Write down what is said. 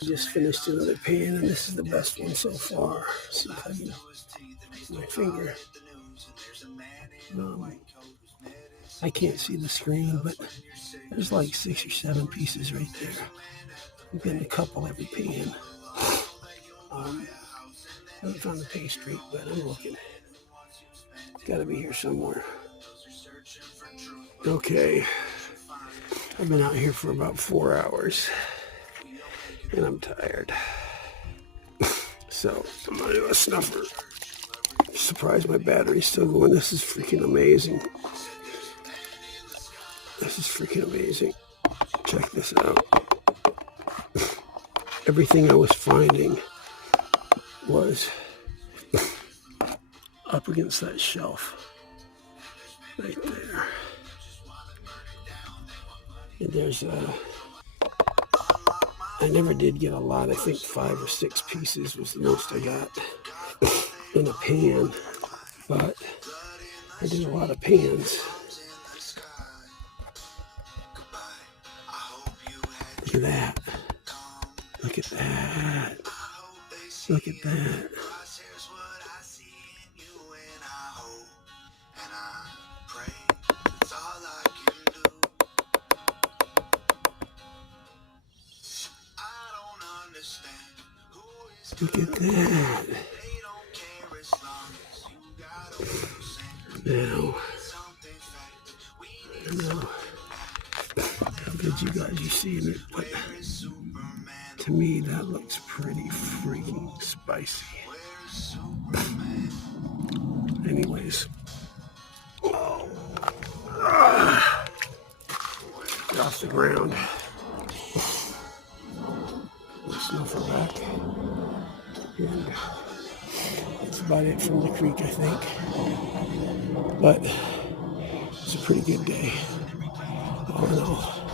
Just finished another pan, and this is the best one so far. See if I can my finger. I can't see the screen, but there's like 6 or 7 pieces right there. I'm getting a couple every pan. I haven't found the pastry, but I'm looking. It's got to be here somewhere. Okay, I've been out here for about 4 hours, and I'm tired. So I'm gonna do a snuffer. Surprised my battery's still going. This is freaking amazing. This is freaking amazing. Check this out. Everything I was finding was up against that shelf right there. And there's I never did get a lot. I think 5 or 6 pieces was the most I got in a pan, but I did a lot of pans. Look at that. Look at that. Look at that. Look at that. Now, I don't know how good you guys are seeing it, but to me that looks pretty freaking spicy. Anyways, get off the ground. Snuffer back. And that's about it from the creek, I think. But it's a pretty good day, all in all.